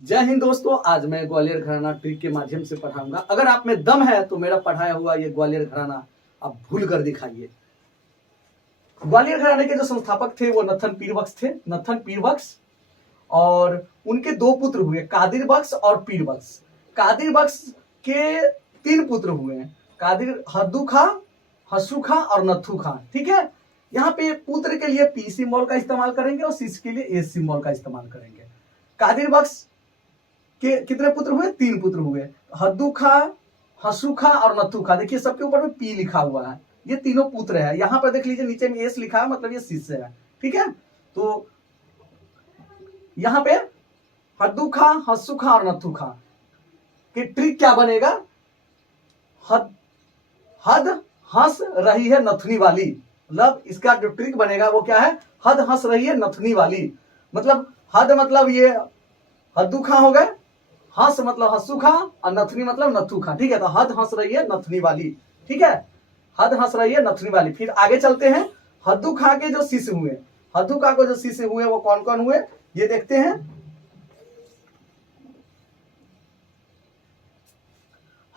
जय हिंद दोस्तों। आज मैं ग्वालियर घराना ट्रिक के माध्यम से पढ़ाऊंगा। अगर आप में दम है तो मेरा पढ़ाया हुआ ये ग्वालियर घराना आप भूल कर दिखाइए। ग्वालियर घराने के जो संस्थापक थे वो नथन पीरबक्स थे। नथन पीरबक्स और उनके दो पुत्र हुए, कादिर बख्श और पीर बख्श। कादिर बख्श के तीन पुत्र हुए हैं, कादिर, हद्दू खां, हसू खां और नथु खां। ठीक है, यहाँ पे पुत्र के लिए पी सिंबल का इस्तेमाल करेंगे और शिष्य के लिए एस सिंबल का इस्तेमाल करेंगे। कादिर बख्श के कितने पुत्र हुए? तीन पुत्र हुए, हद्दू खां, हसू खां और नथु खां। देखिए सबके ऊपर में पी लिखा हुआ है, ये तीनों पुत्र है। यहाँ पर देख लीजिए नीचे में एस लिखा है, मतलब ये शिष्य है। ठीक है, तो यहाँ पे हद्दू खां, हसू खां और नथु खां की ट्रिक क्या बनेगा? हद हंस रही है नथुनी वाली, मतलब इसका जो ट्रिक बनेगा वो क्या है? हद हंस रही है नथुनी वाली। मतलब हद मतलब ये हद्दू खां हो गए, हंस मतलब हंसू खां और नथुनी मतलब नथु खां। ठीक है, तो हद हंस रही है नथुनी वाली। ठीक है, हद हंस रही है नथुनी वाली। फिर आगे चलते हैं, हद्दू खां के जो शिष्य हुए, हद्दू खां को जो शिष्य हुए वो कौन कौन हुए ये देखते हैं।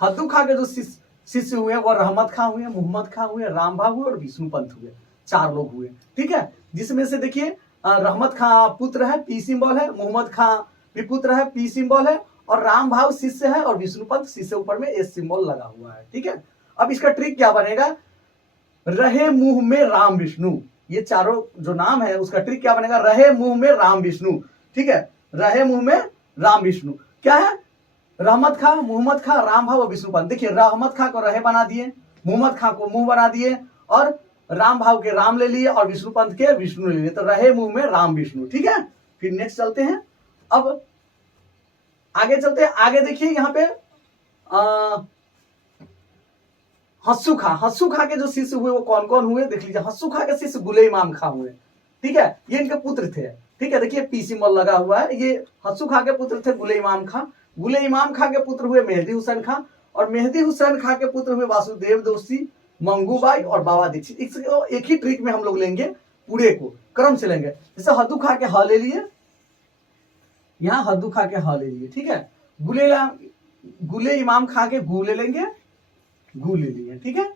हद्दू खां के जो शिष्य हुए वो रहमत खां हुए, मोहम्मद खां हुए, राम भाव हुए और विष्णु पंत हुए। चार लोग हुए। ठीक है, जिसमें से देखिए रहमत खां पुत्र है, पी सिंबल है, मोहम्मद खां भी पुत्र है, पी सिंबल है, और राम भाव शिष्य है और विष्णु पंत शिष्य ऊपर में एस सिंबल लगा हुआ है। ठीक है, अब इसका ट्रिक क्या बनेगा? रहे मुंह में राम विष्णु, ये चारों जो नाम है उसका ट्रिक क्या बनेगा? रहे मुंह में राम विष्णु। ठीक है, रहे मुंह में राम विष्णु क्या है? रहमत खां, मोहम्मद खां, राम भाव और विष्णु पंत। देखिए रहमत खां को रहे बना दिए, मोहम्मद खां को मुंह बना दिए और राम भाव के राम ले लिए और विष्णु पंत के विष्णु ले लिए, तो रहे मुंह में राम विष्णु। ठीक है, फिर नेक्स्ट चलते हैं। अब आगे चलते हैं, आगे देखिए यहाँ पे हस्सू खां, हस्सू खां के जो शिष्य हुए वो कौन कौन हुए देख लीजिए। हस्सू खां के शिष्य गुले इमाम खां हुए। ठीक है, ये इनके पुत्र थे। ठीक है, देखिए पी सिंबल लगा हुआ है, ये हस्सू खां के पुत्र थे गुले इमाम खां। गुले इमाम खां के पुत्र हुए मेहदी हुसैन खां और मेहदी हुसैन खां के पुत्र हुए वासुदेव दोषी, मंगूबाई और बाबा दीक्षित। एक ही ट्रिक में हम लोग लेंगे, पूरे को क्रम से लेंगे। जैसे हद्दू खां के ह ले लिए, यहाँ हद्दू खां के ह ले लिए। ठीक है, गुले इमाम खां के गु ले लेंगे, गु ले लिए। ठीक है,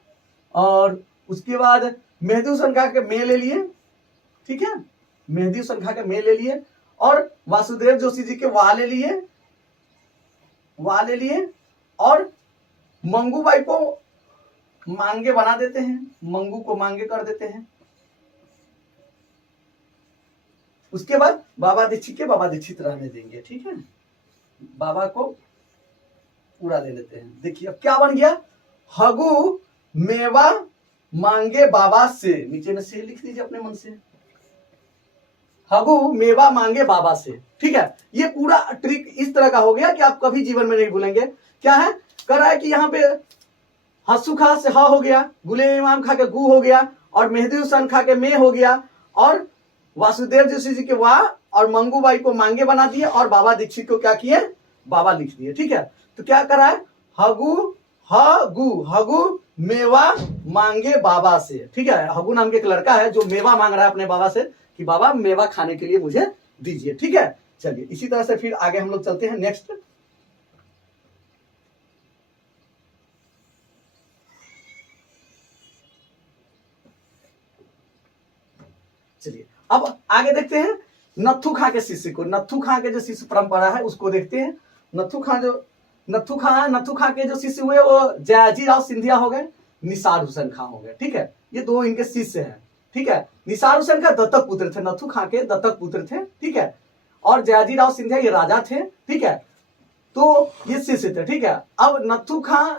और उसके बाद मेहदी हुसैन खां के मे ले लिए। ठीक है, मेहदी हुसैन खां के मे ले लिए और वासुदेव जोशी जी के वाह ले लिए, वाह ले लिए और मंगूबाई को मांगे बना देते हैं, मंगू को मांगे कर देते हैं। उसके बाद बाबा दीक्षित के बाबा दीक्षित रहने देंगे। ठीक है, बाबा को पूरा ले लेते हैं। देखिए अब क्या बन गया? हगु मेवा मांगे बाबा से, नीचे में से लिख दीजिए अपने मन से, हगु मेवा मांगे बाबा से। ठीक है, ये पूरा ट्रिक इस तरह का हो गया कि आप कभी जीवन में नहीं भूलेंगे। क्या है कर रहा है कि यहाँ पे हस्सू खां से ह हो गया, गुले इमाम खां के गु हो गया और मेहदी हुसैन खां के मे हो गया और वासुदेव जोशी जी के वाह और मंगूबाई को मांगे बना दिए और बाबा दीक्षित को क्या किए? बाबा लिख दिए। ठीक है, तो क्या करा है? हगु मेवा मांगे बाबा से। ठीक है, हगु नाम के एक लड़का है जो मेवा मांग रहा है अपने बाबा से कि बाबा मेवा खाने के लिए मुझे दीजिए। ठीक है, चलिए इसी तरह से फिर आगे हम लोग चलते हैं। नेक्स्ट चलिए अब आगे देखते हैं नथु खां के शिष्य को। नथु खां के जो शिष्य परंपरा है उसको देखते हैं। नथु खां के जो शिष्य हुए वो जयाजीराव सिंधिया हो गए, निसार हुसैन खां हो गए। ठीक है, ये दो इनके शिष्य हैं। ठीक है, निसार हुसैन का दत्तक पुत्र थे, नथु खां के दत्तक पुत्र थे। ठीक है, और जयाजीराव सिंधिया ये राजा थे। ठीक है, तो ये शिष्य थे। ठीक है, अब नथु खां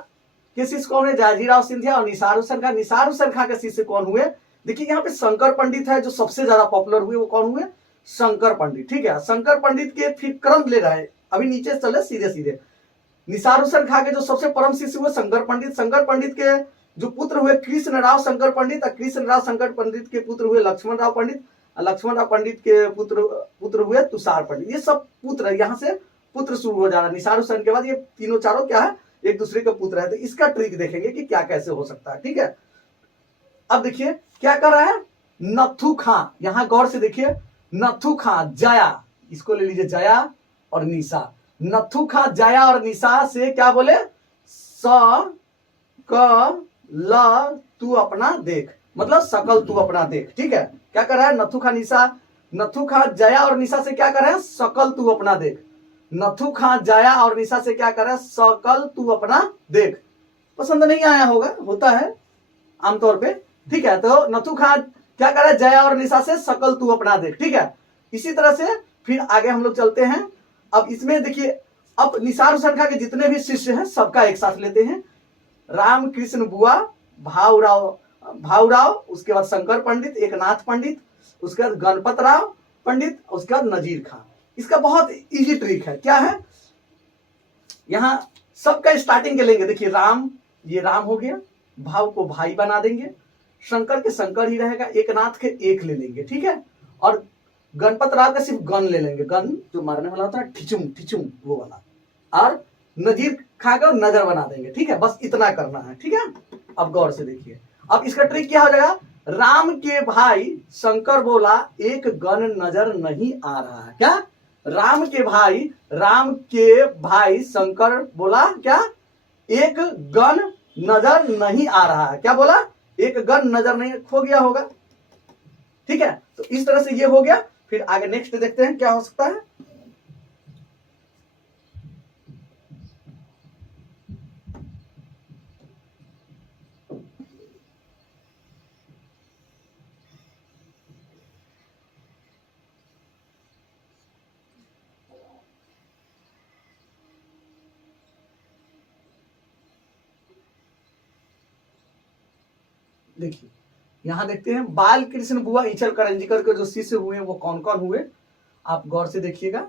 के शिष्य कौन है? जयाजीराव सिंधिया और निसार हुसैन खां। निसार हुसैन खां के शिष्य कौन हुए? देखिए यहाँ पे शंकर पंडित है जो सबसे ज्यादा पॉपुलर हुए, वो कौन हुए? शंकर पंडित। ठीक है, शंकर पंडित के फिर क्रम ले रहा है, अभी नीचे चले सीधे सीधे। निसार हुसैन खां के जो सबसे परम शिष्य हुए शंकर पंडित। शंकर पंडित के जो पुत्र हुए कृष्ण राव शंकर पंडित और कृष्ण राव शंकर पंडित के पुत्र हुए लक्ष्मण राव पंडित। लक्ष्मण राव पंडित के पुत्र हुए तुषार पंडित। ये सब पुत्र, यहाँ से पुत्र शुरू हो जा रहा है। निसार हुसैन के बाद ये तीनों चारों क्या है? एक दूसरे के पुत्र है। तो इसका ट्रिक देखेंगे कि क्या कैसे हो सकता है। ठीक है, अब देखिए क्या कर रहा है नथु खां, यहां गौर से देखिए। नथु खां जया, इसको ले लीजिए जया, और निशा। नथु खा जया और निशा से क्या बोले, स क ल तू अपना देख, मतलब सकल तू अपना देख। ठीक है, क्या कर रहा है नथु खा निशा, नथु खा जया और निशा से क्या कर रहे हैं, सकल तू अपना देख। नथु खा जया और निशा से क्या कर रहा है, सकल तू अपना देख। पसंद नहीं आया होगा, होता है आमतौर पे। ठीक है, तो नथु खा क्या कर रहा है, जया और निशा से सकल तू अपना देख। ठीक है, इसी तरह से फिर आगे हम लोग चलते हैं। अब इसमें देखिए, अब निसार हुसैन खां के जितने भी शिष्य हैं सबका एक साथ लेते हैं। रामकृष्ण बुआ, भाऊराव, उसके बाद शंकर पंडित, एकनाथ पंडित, उसके बाद गणपत राव पंडित, उसके बाद नजीर खां। इसका बहुत इजी ट्रिक है, क्या है, यहां सबका स्टार्टिंग के लेंगे। देखिए राम, ये राम हो गया, भाव को भाई बना देंगे, शंकर के शंकर ही रहेगा, एकनाथ के एक ले लेंगे। ठीक है, और गणपत राव का सिर्फ गन ले लेंगे, गन जो मारने वाला होता है, ठिचुम ठिचुम वो वाला, और नजीर खा कर नजर बना देंगे। ठीक है, बस इतना करना है। ठीक है, अब गौर से देखिए, अब इसका ट्रिक क्या हो जाएगा, राम के भाई शंकर बोला एक गन नजर नहीं आ रहा है। क्या, राम के भाई शंकर बोला क्या, एक गन नजर नहीं आ रहा है। क्या बोला, एक गन नजर नहीं, खो गया होगा। ठीक है, तो इस तरह से ये हो गया। फिर आगे नेक्स्ट देखते हैं क्या हो सकता है। देखिए यहां देखते हैं, बाल कृष्ण बुआ इचल करंजीकर के जो शिष्य हुए वो कौन कौन हुए, आप गौर से देखिएगा।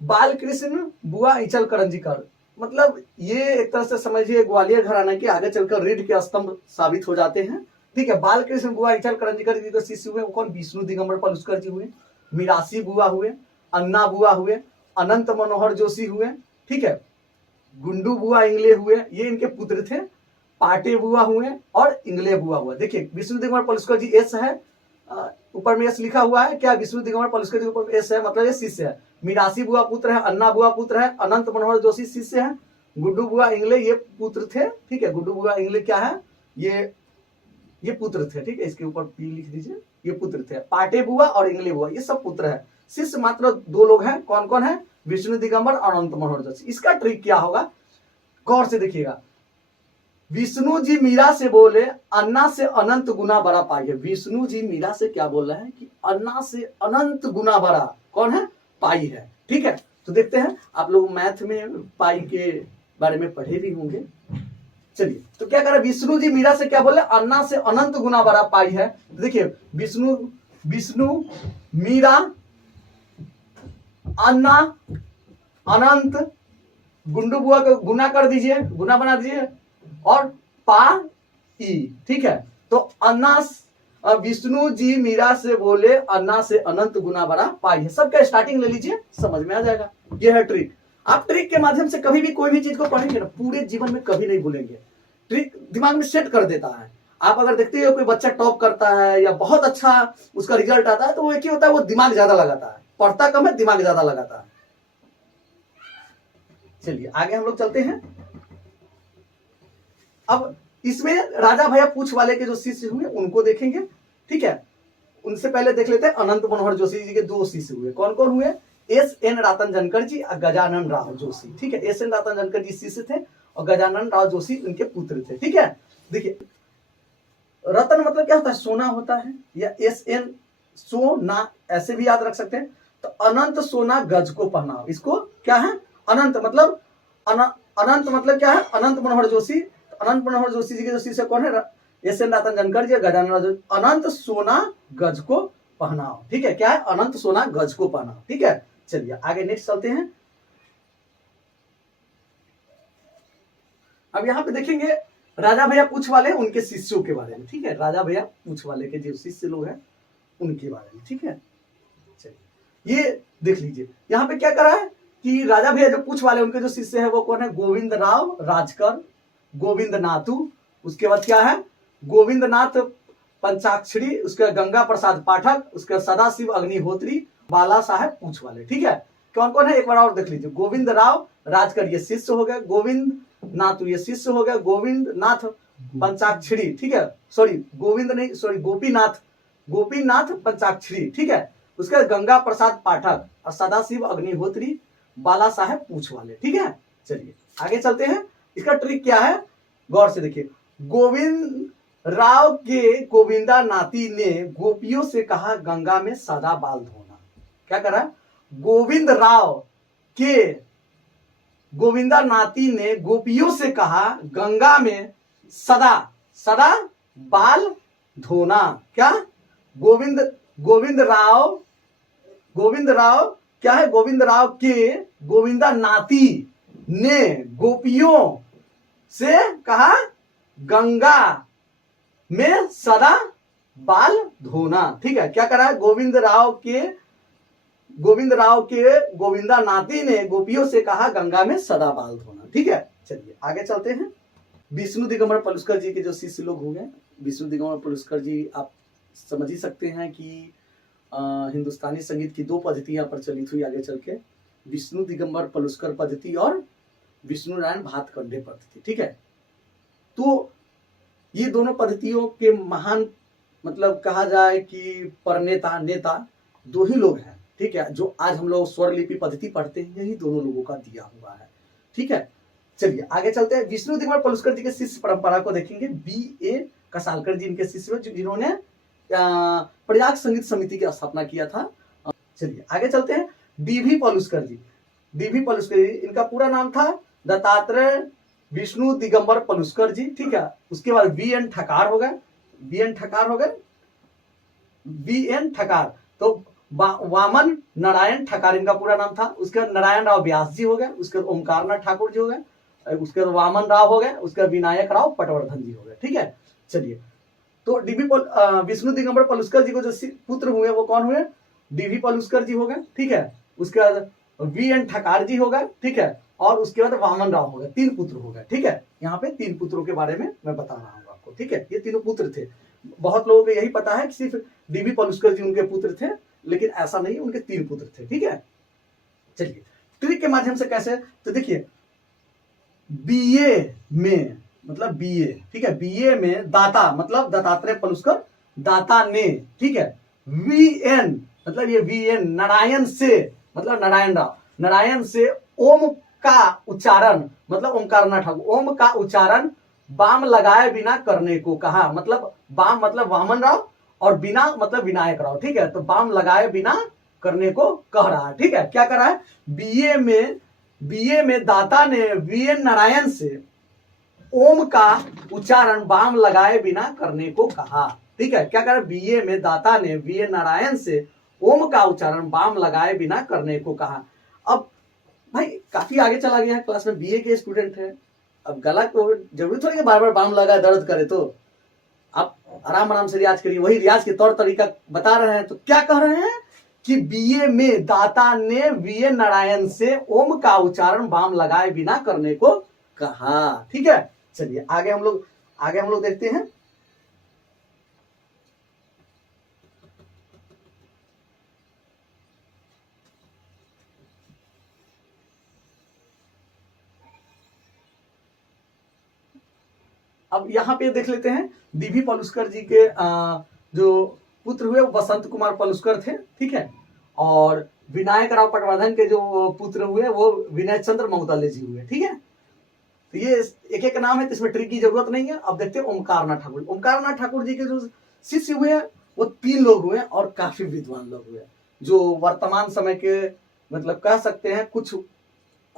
बाल कृष्ण बुआ इचल करंजीकर, मतलब ये एक तरह से समझिए ग्वालियर घराना के आगे चलकर रीढ़ के स्तंभ साबित हो जाते हैं। ठीक है, बाल कृष्ण बुआ इचल करंजीकर जी के शिष्य हुए वो कौन, विष्णु दिगंबर पलुस्कर जी हुए, मिरासी बुआ हुए, अन्ना बुआ हुए, अनंत मनोहर जोशी हुए। ठीक है, गुंडू बुआ इंगले हुए, ये इनके पुत्र थे। पाटे बुआ हुए और इंगले बुआ हुआ। देखिए विष्णु दिगंबर पलुस्कर जी एस है, ऊपर में एस लिखा हुआ है, क्या विष्णु दिगंबर पलुस्कर जी ऊपर एस है, मतलब ये शिष्य है। मिरासी बुआ पुत्र है, अन्ना बुआ पुत्र है, अनंत मनोहर जोशी शिष्य है, गुड्डू बुआ इंगले ये पुत्र थे। ठीक है, गुड्डू बुआ इंगले क्या है, ये पुत्र थे। ठीक है, इसके ऊपर पी लिख दीजिए, ये पुत्र थे। पाटे बुआ और इंगले बुआ ये सब पुत्र है। शिष्य मात्र दो लोग हैं, कौन कौन है, विष्णु दिगंबर और अनंत मनोहर जोशी। इसका ट्रिक क्या होगा, गौर से देखिएगा। विष्णु जी मीरा से बोले अन्ना से अनंत गुना बड़ा पाई है। विष्णु जी मीरा से क्या बोल रहे हैं कि अन्ना से अनंत गुना बड़ा कौन है, पाई है। ठीक है, तो देखते हैं, आप लोग मैथ में पाई के बारे में पढ़े भी होंगे। चलिए, तो क्या करें, विष्णु जी मीरा से क्या बोले, अन्ना से अनंत गुना बड़ा पाई है। तो देखिए विष्णु मीरा अन्ना अनंत, गुंडू बुआ को गुना कर दीजिए, गुना बना दीजिए, और पा ई। ठीक है, तो अन्ना, विष्णु जी मीरा से बोले अन्ना से अनंत गुना बड़ा पाई है। सबका स्टार्टिंग ले लीजिए, समझ में आ जाएगा। ये है ट्रिक। आप ट्रिक के माध्यम से कभी भी कोई भी चीज को पढ़ेंगे ना, पूरे जीवन में कभी नहीं भूलेंगे। ट्रिक दिमाग में सेट कर देता है। आप अगर देखते हो कोई बच्चा टॉप करता है या बहुत अच्छा उसका रिजल्ट आता है, तो वो एक ही होता है, वो दिमाग ज्यादा लगाता है, पढ़ता कम है, दिमाग ज्यादा लगाता है। चलिए आगे हम लोग चलते हैं। अब इसमें राजा भैया पूछ वाले के जो शिष्य हुए उनको देखेंगे। ठीक है, उनसे पहले देख लेते हैं अनंत मनोहर जोशी जी के दो शिष्य हुए, कौन कौन हुए, एस एन रातन जनकर जी और गजानन राव जोशी। ठीक है, एस एन रातन जनकर जी शिष्य थे और गजानन राव जोशी उनके पुत्र थे। ठीक है, देखिए रतन मतलब क्या होता है, सोना होता है, या एस एन सोना ऐसे भी याद रख सकते हैं। तो अनंत सोना गज को पहनाओ, इसको क्या है, अनंत मतलब अनंत मतलब क्या है, अनंत मनोहर जोशी। अनंत मनोहर जोशी जी के जो शिष्य कौन है, एस एन रातन जनकर जी, गजानन, अनंत सोना गज को पहनाओ। ठीक है, क्या है, अनंत सोना गज को पहनाओ। ठीक है, चलिए आगे नेक्स्ट चलते हैं। अब यहाँ पे देखेंगे राजा भैया पूछ वाले उनके शिष्यों के बारे में। ठीक है, राजा भैया पूछ वाले के जो शिष्य लोग हैं उनके बारे में। ठीक है, चलिए ये देख लीजिए, यहाँ पे क्या करा है कि राजा भैया जो पूछ वाले उनके जो शिष्य है वो कौन है, गोविंद राव राजकर, गोविंद नाथू, उसके बाद क्या है, गोविंद नाथ पंचाक्षरी, उसके गंगा प्रसाद पाठक, उसके सदाशिव अग्निहोत्री, बाला साहेब पूछ वाले। ठीक है, कौन कौन है एक बार और देख लीजिए। गोविंद राव राजकर ये शिष्य हो गए, गोविंद नाथ ये शिष्य हो गया, गोविंद नाथ पंचाक्षरी, ठीक है, सॉरी गोविंद नहीं, सॉरी गोपीनाथ, गोपीनाथ पंचाक्षरी, ठीक है। उसके बाद गंगा प्रसाद पाठक और सदाशिव अग्निहोत्री, बाला साहेब पूछ वाले, ठीक है। चलिए आगे चलते हैं। इसका ट्रिक क्या है गौर से देखिए। गोविंद राव के गोविंदा नाती ने गोपियों से कहा गंगा में सदा बाल धोना। क्या करा? गोविंद राव के गोविंदा नाती ने गोपियों से कहा गंगा में सदा सदा बाल धोना। क्या? गोविंद राव क्या है? गोविंद राव के गोविंदा नाती ने गोपियों से कहा गंगा में सदा बाल धोना, ठीक है। क्या करा? गोविंद राव के गोविंदा नाती ने गोपियों से कहा गंगा में सदा बाल धोना, ठीक है। चलिए आगे चलते हैं। विष्णु दिगंबर पलुस्कर जी के जो शिष्य लोग होंगे, विष्णु दिगंबर पलुस्कर जी आप समझ ही सकते हैं कि हिंदुस्तानी संगीत की दो पद्धतियां प्रचलित हुई आगे चल के, विष्णु दिगंबर पलुस्कर पद्धति और विष्णु नारायण भातखंडे पद्धति, ठीक है। तो ये दोनों पद्धतियों के महान मतलब कहा जाए कि प्रणेता नेता दो ही लोग हैं, ठीक है। जो आज हम लोग स्वर लिपि पद्धति पढ़ते हैं यही दोनों लोगों का दिया हुआ है, ठीक है। चलिए आगे चलते हैं। विष्णु दिगंबर पलुस्कर जी के शिष्य परंपरा को देखेंगे। B.A. कसालकर जी इनके शिष्य जिन्होंने प्रयाग संगीत समिति की स्थापना किया था। चलिए आगे चलते हैं। D.V. पलुस्कर जी इनका पूरा नाम था दत्तात्रेय विष्णु दिगंबर पलुस्कर जी, ठीक है। उसके बाद V.N. ठकार हो गए, V.N. ठकार, तो वामन नारायण ठकार इनका पूरा नाम था। उसके बाद नारायण राव व्यास जी हो गए, उसके बाद ओमकारनाथ ठाकुर जी हो गए, उसके बाद वामन राव हो गए, उसके बाद विनायक राव पटवर्धन जी हो गए, ठीक है। चलिए तो विष्णु दिगंबर पलुस्कर जी को जो पुत्र हुए वो कौन हुए? D.V. पलुस्कर जी हो गए, ठीक है। उसके बाद V.N. ठकार जी हो गए, ठीक है। और उसके बाद वामन राव हो गए, 3 पुत्र हो गए, ठीक है। यहाँ पे 3 पुत्रों के बारे में मैं बता रहा हूँ आपको, ठीक है। ये तीनों पुत्र थे। बहुत लोगों को यही पता है कि सिर्फ D.V. पलुस्कर जी उनके पुत्र थे, लेकिन ऐसा नहीं, उनके 3 पुत्र थे, ठीक है। चलिए ट्रिक के माध्यम से कैसे, तो देखिए BA में मतलब BA, ठीक है। BA में दाता मतलब दत्तात्रेय पलुस्कर, दाता ने, ठीक है। VN मतलब ये VN नारायण से मतलब नारायण से ओम का उच्चारण मतलब ओमकारनाथ ठाकुर, ओम का उच्चारण बाम लगाए बिना करने को कहा। मतलब बाम मतलब वामन राव और बिना मतलब विनायक राव, ठीक है। तो बाम लगाए बिना करने को कह रहा है, ठीक है। क्या कर रहा है? BA में दाता ने VN नारायण से ओम का उच्चारण बाम लगाए बिना करने को कहा, ठीक है। क्या कर रहा है? BA में दाता ने VN नारायण से ओम का उच्चारण बाम लगाए बिना करने को कहा। अब भाई काफी आगे चला गया है, क्लास में BA के स्टूडेंट है। अब गला को जरूरी थोड़ी बार बार बाम लगाए दर्द करे, तो आप आराम से रियाज करिए। वही रियाज के तौर तरीका बता रहे हैं। तो क्या कह रहे हैं कि BA में दाता ने VN नारायण से ओम का उच्चारण बाम लगाए बिना करने को कहा, ठीक है। चलिए आगे हम लोग देखते हैं। अब यहाँ पे देख लेते हैं D.V. पलुस्कर जी के जो पुत्र हुए वसंत कुमार पलुस्कर थे, ठीक है। और विनायक राव पटवर्धन के जो पुत्र हुए वो विनय चंद्र मौदले जी हुए, ठीक है। तो ये एक एक नाम है, तो इसमें ट्रिक की जरूरत नहीं है। अब देखते हैं ओमकारनाथ ठाकुर जी के जो शिष्य हुए वो 3 लोग हुए और काफी विद्वान लोग हुए, जो वर्तमान समय के मतलब कह सकते हैं कुछ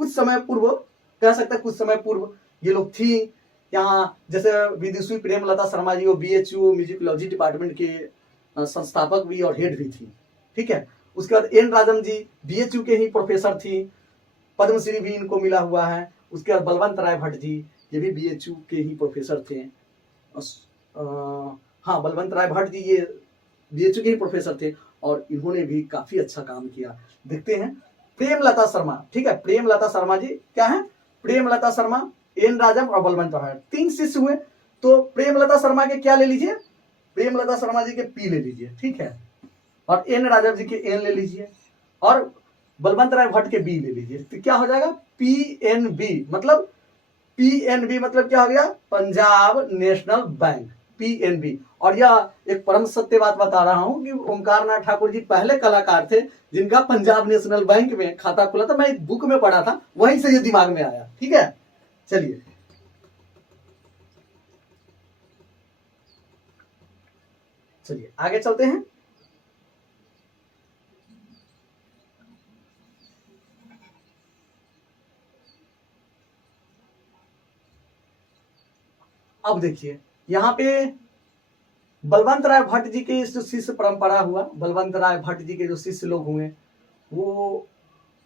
समय पूर्व ये लोग थी यहाँ। जैसे विदुषी प्रेमलता शर्मा जी वो BHU म्यूजिकोलॉजी डिपार्टमेंट के संस्थापक भी और हेड भी थी, ठीक है। उसके बाद N राजम जी BHU के ही प्रोफेसर थी, पद्मश्री भी इनको मिला हुआ है। उसके बाद बलवंत राय भट्ट जी ये भी BHU के ही प्रोफेसर थे। हाँ बलवंत राय भट्ट जी ये BHU के ही प्रोफेसर थे और इन्होंने भी काफी अच्छा काम किया। देखते हैं प्रेमलता शर्मा, ठीक है। प्रेमलता शर्मा जी क्या है? प्रेमलता शर्मा, N राजम और बलवंत राय 3 शिष्य हुए। तो प्रेमलता शर्मा के क्या ले लीजिए? प्रेमलता शर्मा जी के P ले लीजिए, ठीक है। और N राजम जी के N ले लीजिए। और बलवंत राय भट्ट के बी ले लीजिए, तो क्या हो जाएगा पीएनबी, मतलब पीएनबी मतलब क्या हो गया, पंजाब नेशनल बैंक, पीएनबी। और यह एक परम सत्य बात बता रहा हूं कि ओमकार नाथ ठाकुर जी पहले कलाकार थे जिनका पंजाब नेशनल बैंक में खाता खुला था। मैं एक बुक में पढ़ा था, वहीं से ये दिमाग में आया। ठीक है, चलिए चलिए आगे चलते हैं। अब देखिए यहाँ पे बलवंत राय भट्ट जी के जो शिष्य परंपरा हुआ, बलवंत राय भट्ट जी के जो शिष्य लोग हुए वो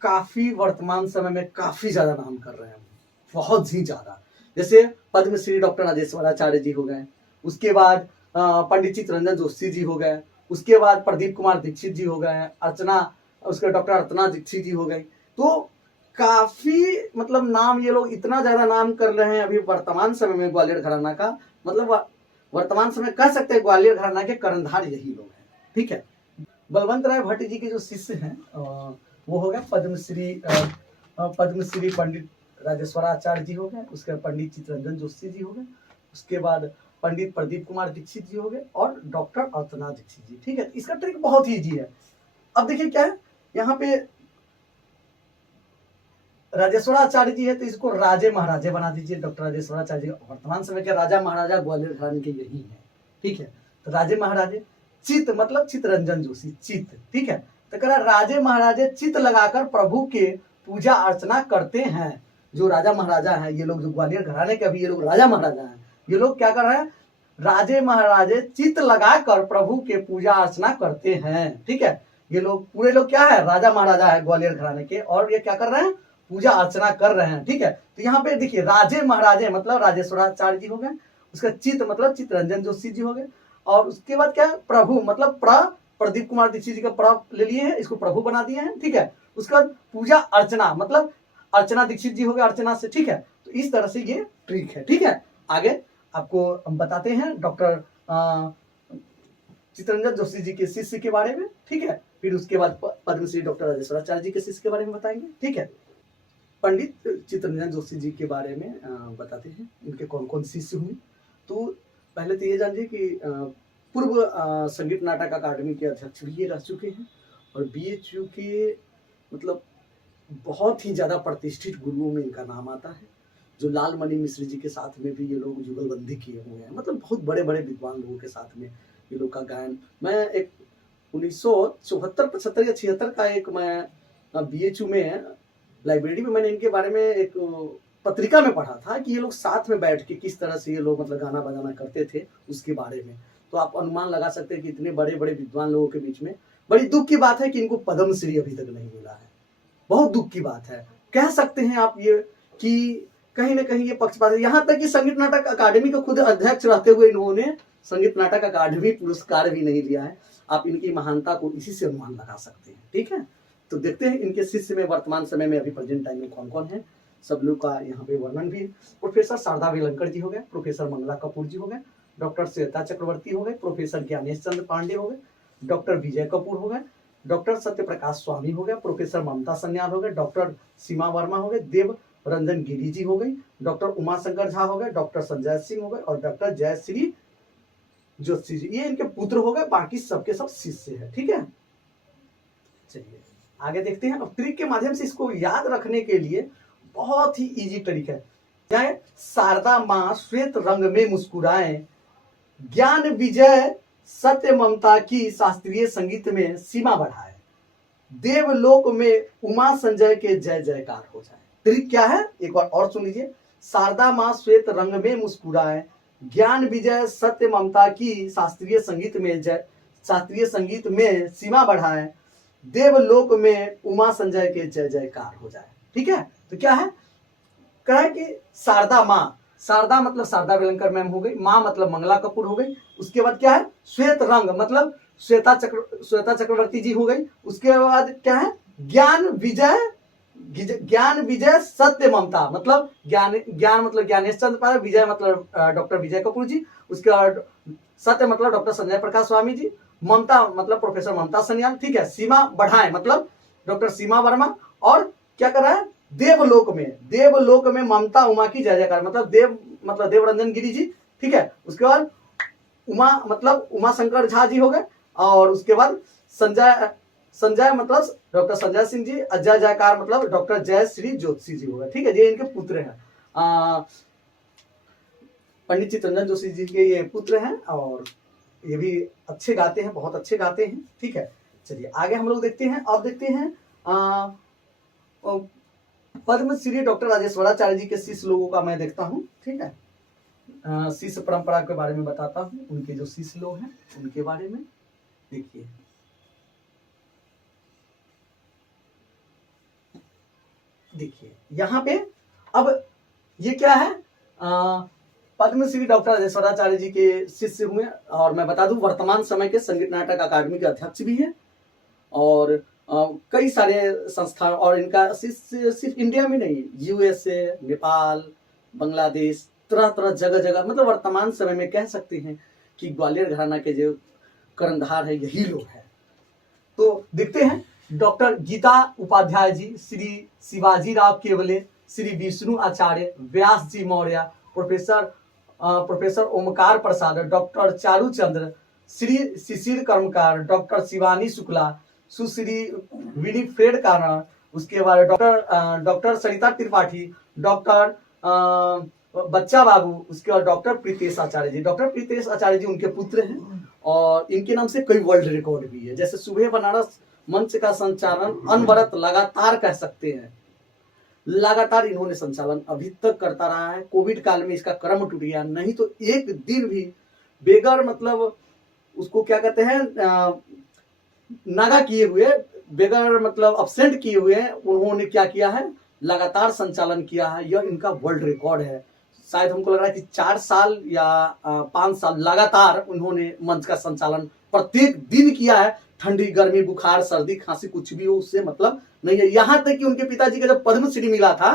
काफी वर्तमान समय में काफी ज्यादा नाम कर रहे हैं, बहुत ही ज्यादा। जैसे पद्मश्री डॉक्टर राजेश्वराचार्य जी हो गए, उसके बाद पंडित चित्तरंजन जोशी जी हो गए, उसके बाद प्रदीप कुमार दीक्षित जी हो गए, अर्चना उसके डॉक्टर अर्चना दीक्षित जी हो गई। तो काफी मतलब नाम, ये लोग इतना ज्यादा नाम कर रहे हैं अभी वर्तमान समय में ग्वालियर घराना का, मतलब वर्तमान समय कह सकते हैं ग्वालियर घराना के कर्णधार यही लोग हैं। ठीक है, बलवंत राय भट्ट जी के जो शिष्य हैं वो हो गया पद्मश्री पंडित राजेश्वराचार्य जी हो गए, उसके पंडित चित्तरंजन जोशी जी हो गए, उसके बाद पंडित प्रदीप कुमार दीक्षित जी हो गए और डॉक्टर अर्चना दीक्षित जी। ठीक है, इसका ट्रिक बहुत ही इजी है। अब देखिए क्या है, यहाँ पे राजेश्वराचार्य जी है तो इसको राजे महाराजे बना दीजिए। डॉक्टर राजेश्वराचार्य जी वर्तमान समय के राजा महाराजा ग्वालियर घराने के यही है। ठीक है, तो राजे महाराजे, चित्त मतलब चित्तरंजन जोशी, चित्त। ठीक है, तो कह रहा राजे महाराजे चित्त लगाकर प्रभु के पूजा अर्चना करते हैं। जो राजा महाराजा हैं ये लोग, जो ग्वालियर घराने के अभी ये लोग राजा महाराजा हैं, ये लोग क्या कर रहे हैं, राजे महाराजे चित्त लगाकर प्रभु के पूजा अर्चना करते हैं। ठीक है, ये लोग पूरे लोग क्या है, राजा महाराजा है ग्वालियर घराने के, और ये क्या कर रहे हैं, पूजा अर्चना कर रहे हैं। ठीक है, तो यहाँ पे देखिए राजे महाराजे मतलब राजेश्वराचार्य जी हो गए, उसका चित्त मतलब चित्तरंजन जोशी जी हो गए, और उसके बाद क्या है, प्रभु मतलब प्रदीप कुमार दीक्षित जी का प्र ले लिए हैं, इसको प्रभु बना दिए हैं। ठीक है, उसके बाद पूजा अर्चना मतलब अर्चना दीक्षित जी हो गए, अर्चना से। ठीक है, तो इस तरह से ये ट्रिक है। ठीक है, आगे आपको हम बताते हैं डॉक्टर चित्तरंजन जोशी जी के शिष्य के बारे में। ठीक है, फिर उसके बाद पद्मश्री डॉक्टर राजेश्वराचार्य जी के शिष्य के बारे में बताएंगे। ठीक है, पंडित चित्तरंजन जोशी जी के बारे में बताते हैं, इनके कौन कौन शिष्य हुए। तो पहले तो ये जानिए कि पूर्व संगीत नाटक अकादमी के अध्यक्ष भी ये रह चुके हैं, और बीएचयू के मतलब बहुत ही ज़्यादा प्रतिष्ठित गुरुओं में इनका नाम आता है। जो लाल मणि मिश्र जी के साथ में भी ये लोग जुगलबंदी किए हुए हैं, मतलब बहुत बड़े बड़े विद्वान लोगों के साथ में ये लोग का गायन। मैं एक 1974, 75 या 76 का एक मैं बीएचयू में लाइब्रेरी में मैंने इनके बारे में एक पत्रिका में पढ़ा था कि ये लोग साथ में बैठ के किस तरह से ये लोग मतलब गाना बजाना करते थे उसके बारे में। तो आप अनुमान लगा सकते हैं कि इतने बड़े बड़े विद्वान लोगों के बीच में बड़ी दुख की बात है कि इनको पद्मश्री अभी तक नहीं मिला है। बहुत दुख की बात है, कह सकते हैं आप ये कि कहीं ना कहीं ये पक्षपात है। यहाँ तक कि संगीत नाटक अकादमी के खुद अध्यक्ष रहते हुए इन्होंने संगीत नाटक अकादमी पुरस्कार भी नहीं लिया है। आप इनकी महानता को इसी से अनुमान लगा सकते हैं। ठीक है, तो देखते हैं इनके शिष्य में वर्तमान समय में अभी प्रेजेंट टाइम में कौन कौन है, सब लोग का यहाँ पे वर्णन भी। प्रोफेसर शारदा वेलंकर जी हो गए, प्रोफेसर मंगला कपूर जी हो गए, डॉक्टर श्वेता चक्रवर्ती हो गए, प्रोफेसर ज्ञानेश चंद्र पांडे हो गए, डॉक्टर विजय कपूर हो गए, डॉक्टर सत्यप्रकाश स्वामी हो गए, प्रोफेसर ममता सन्याल हो गए, डॉक्टर सीमा वर्मा हो गए, देव रंजन गिरी जी हो गई, डॉक्टर उमाशंकर झा हो गए, डॉक्टर संजय सिंह हो गए और डॉक्टर जयश्री जोशी जी, ये इनके पुत्र हो गए। बाकी सबके सब शिष्य है। ठीक है, चलिए आगे देखते हैं। अब ट्रिक के माध्यम से इसको याद रखने के लिए बहुत ही इजी ट्रिक है। चाहे शारदा माँ श्वेत रंग में मुस्कुराए, ज्ञान विजय सत्य ममता की शास्त्रीय संगीत में सीमा बढ़ाए, देवलोक में उमा संजय के जय जयकार हो जाए। ट्रिक क्या है, एक बार और सुन लीजिए। शारदा माँ श्वेत रंग में मुस्कुराए, ज्ञान विजय सत्य ममता की शास्त्रीय संगीत में सीमा बढ़ाए, देवलोक में उमा संजय के जय जयकार हो जाए। ठीक है, तो क्या है, कहे कि शारदा माँ, शारदा मतलब शारदा वेलंकर मैम हो गई, माँ मतलब मंगला कपूर हो गई, उसके बाद क्या है श्वेत रंग मतलब श्वेता चक्रवर्ती जी हो गई, उसके बाद क्या है ज्ञान विजय सत्य ममता मतलब ज्ञान मतलब ज्ञानेश चंद्र पाल, विजय मतलब डॉक्टर विजय कपूर जी, उसके बाद सत्य मतलब डॉक्टर संजय प्रकाश स्वामी जी, ममता मतलब प्रोफेसर ममता सन्याल। ठीक है, सीमा बढ़ाए मतलब डॉक्टर सीमा वर्मा, और क्या कर रहा है, देवलोक में ममता उमा की जय जयकार, मतलब देवरंजन गिरी जी, ठीक है। उसके बाद उमा शंकर झा जी हो गए, और उसके बाद संजय मतलब डॉक्टर संजय सिंह जी, जय जयकार मतलब डॉक्टर जय श्री ज्योतिषी जी हो गए, ठीक है। ये इनके पुत्र हैं, पंडित चित्तरंजन जोशी जी के ये पुत्र हैं, और ये भी अच्छे गाते हैं, बहुत अच्छे गाते हैं, ठीक है। चलिए आगे हम लोग देखते हैं। अब देखते हैं पद्मश्री डॉक्टर राजेश्वराचार्य जी के शिष्य लोगों का मैं देखता हूँ, ठीक है। शिष्य परंपरा के बारे में बताता हूँ, उनके जो शिष्य लोग हैं उनके बारे में देखिए यहाँ पे। अब ये क्या है, पद्मश्री डॉक्टर राजेश्वराचार्य जी के शिष्य हुए, और मैं बता दूं वर्तमान समय के संगीत नाटक अकादमी के अध्यक्ष भी हैं, और कई सारे संस्थान, और इनका शिष्य सिर्फ इंडिया में नहीं, यूएसए, नेपाल, बांग्लादेश, तरह तरह जगह मतलब वर्तमान समय में कह सकते हैं कि ग्वालियर घराना के जो कर्णधार है यही लोग हैं। तो देखते हैं, डॉक्टर गीता उपाध्याय जी, श्री शिवाजी राव केवले, श्री विष्णु आचार्य, व्यास जी मौर्य, प्रोफेसर ओमकार प्रसाद, डॉक्टर चारूचंद्र, श्री शिशिर कर्मकार, डॉक्टर शिवानी शुक्ला, सुश्री विनीफ्रेड काना, उसके बाद डॉक्टर सरिता त्रिपाठी, डॉक्टर बच्चा बाबू, उसके बाद डॉक्टर प्रीतेश आचार्य जी। डॉक्टर प्रीतेश आचार्य जी उनके पुत्र हैं, और इनके नाम से कई वर्ल्ड रिकॉर्ड भी है, जैसे सुबह बनारस मंच का संचालन अनवरत लगातार कह सकते हैं, लगातार इन्होंने संचालन अभी तक करता रहा है। कोविड काल में इसका क्रम टूट गया, नहीं तो एक दिन भी बेगर मतलब उसको क्या कहते हैं, नागा किए हुए, बेगर मतलब अब्सेंट किए हुए उन्होंने क्या किया है, लगातार संचालन किया है। यह इनका वर्ल्ड रिकॉर्ड है। शायद हमको लग रहा है कि 4 साल या 5 साल लगातार उन्होंने मंच का संचालन प्रत्येक दिन किया है। ठंडी, गर्मी, बुखार, सर्दी, खांसी कुछ भी हो उससे मतलब नहीं है। यहां तक कि उनके पिताजी का जब पद्मश्री मिला था,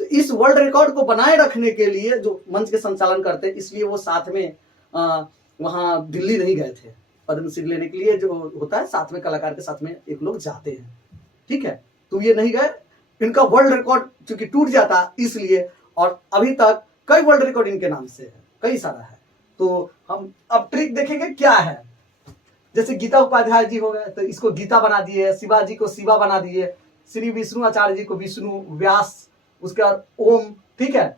तो इस वर्ल्ड रिकॉर्ड को बनाए रखने के लिए जो मंच के संचालन करते हैं, इसलिए वो साथ में वहां दिल्ली नहीं गए थे पद्मश्री लेने के लिए। जो होता है साथ में कलाकार के साथ में एक लोग जाते हैं, ठीक है। तो ये नहीं गए, इनका वर्ल्ड रिकॉर्ड चूंकि टूट जाता इसलिए, और अभी तक कई वर्ल्ड रिकॉर्ड इनके नाम से है, कई सारा है। तो हम अब ट्रिक देखेंगे क्या है। जैसे गीता उपाध्याय जी हो गए, तो इसको गीता बना दिए, शिवाजी को शिवा बना दिए, श्री विष्णु आचार्य जी को विष्णु, व्यास उसके बाद ओम, ठीक है।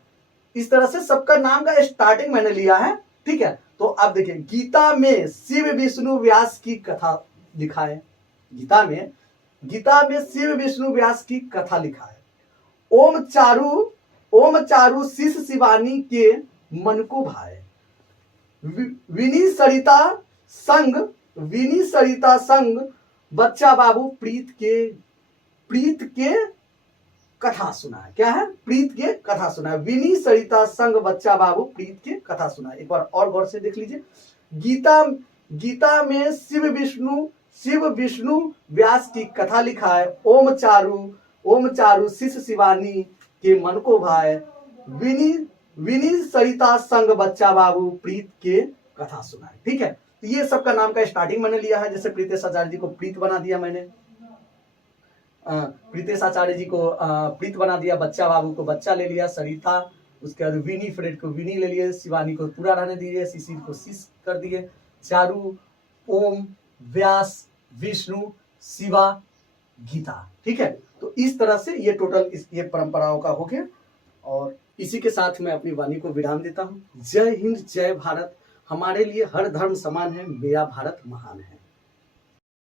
इस तरह से सबका नाम का स्टार्टिंग मैंने लिया है, ठीक है। तो अब देखिए, गीता में शिव विष्णु व्यास की कथा लिखा है, गीता में शिव विष्णु व्यास की कथा लिखा है। ओम चारु शिष शिवानी के मन को भाए, विनी सरिता संग बच्चा बाबू प्रीत के कथा सुना है। क्या है? प्रीत के कथा सुना है। विनी सरिता संग बच्चा बाबू प्रीत के कथा सुना है। एक बार और गौर से देख लीजिए, गीता में शिव विष्णु व्यास की कथा लिखा है। ओम चारु शिष शिवानी के मन को भाए, विनी सरिता संग बच्चा बाबू प्रीत के कथा सुना है, ठीक है। तो ये सबका नाम का स्टार्टिंग मैंने लिया है। जैसे प्रीतेश आचार्य जी को प्रीत बना दिया मैंने, प्रीतेश आचार्य जी को प्रीत बना दिया, बच्चा बाबू को बच्चा ले लिया, सरिता उसके बाद विनी फ्रेड को विनी ले लिए, शिवानी को पूरा रहने दीजिए, शिशिर को शिश कर दिए, चारू, ओम, व्यास, विष्णु, शिवा, गीता, ठीक है। तो इस तरह से ये टोटल ये परंपराओं का हो गया। और इसी के साथ मैं अपनी वाणी को विराम देता हूँ। जय हिंद, जय भारत। हमारे लिए हर धर्म समान है, मेरा भारत महान है।